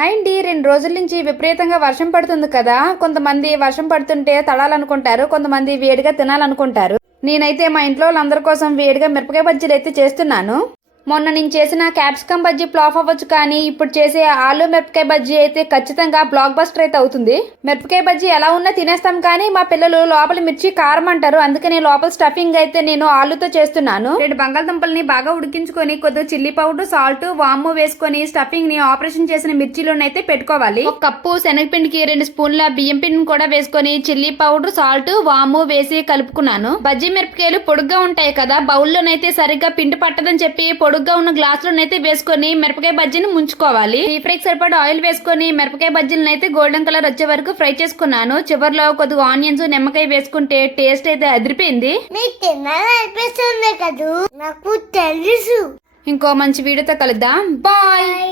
Hi అండి, 2 రోజుల నుంచి విపరీతంగా వర్షం పడుతుంది కదా. కొంతమంది వర్షం పడుతుంటే తడాలనుకుంటారు, కొంతమంది వేడిగా తినాలనుకుంటారు. నేనైతే మా ఇంట్లో వాళ్ళందరి కోసం వేడిగా మిరపకాయ బజ్జీలు అయితే చేస్తున్నాను. మొన్న నేను చేసిన క్యాప్సికమ్ బజ్జీ ఫ్లాప్ అవ్వచ్చు, కానీ ఇప్పుడు చేసే ఆలు మిరపకాయ బజ్జీ అయితే ఖచ్చితంగా బ్లాక్ బస్టర్ అయితే అవుతుంది. మిరపకాయ బజ్జీ ఎలా ఉన్నా తినేస్తాం, కానీ మా పిల్లలు లోపల మిర్చి కారం అంటారు. అందుకని లోపల స్టఫింగ్ అయితే నేను ఆలుతో చేస్తున్నాను. 2 బంగాళదుంపల్ని బాగా ఉడికించుకొని కొద్దిగా చిల్లీ పౌడర్, సాల్ట్, వాము వేసుకొని స్టఫింగ్ ని ఆపరేషన్ చేసిన మిర్చిలోనైతే పెట్టుకోవాలి. 1 కప్పు శనగపిండికి 2 స్పూన్ల బియ్యం పిండిని కూడా వేసుకొని చిల్లీ పౌడర్, సాల్ట్, వాము వేసి కలుపుకున్నాను. బజ్జీ మిరపకాయలు పొడుగ్గా ఉంటాయి కదా, బౌల్లోనైతే సరిగ్గా పిండి పట్టదని చెప్పి పొడుగ్గా ఉన్న గ్లాస్ లోనైతే వేసుకొని మిరపకాయ బజ్జీని ముంచుకోవాలి. డీప్ ఫ్రైకి సరిపడా ఆయిల్ వేసుకొని మిరపకాయ బజ్జీలను అయితే గోల్డెన్ కలర్ వచ్చే వరకు ఫ్రై చేసుకున్నాను. చివర్లో కొద్దిగా ఆనియన్స్, నిమ్మకాయ వేసుకుంటే టేస్ట్ అయితే అదిరిపోయింది. ఇంకో మంచి వీడియోతో కలుద్దాం. బాయ్.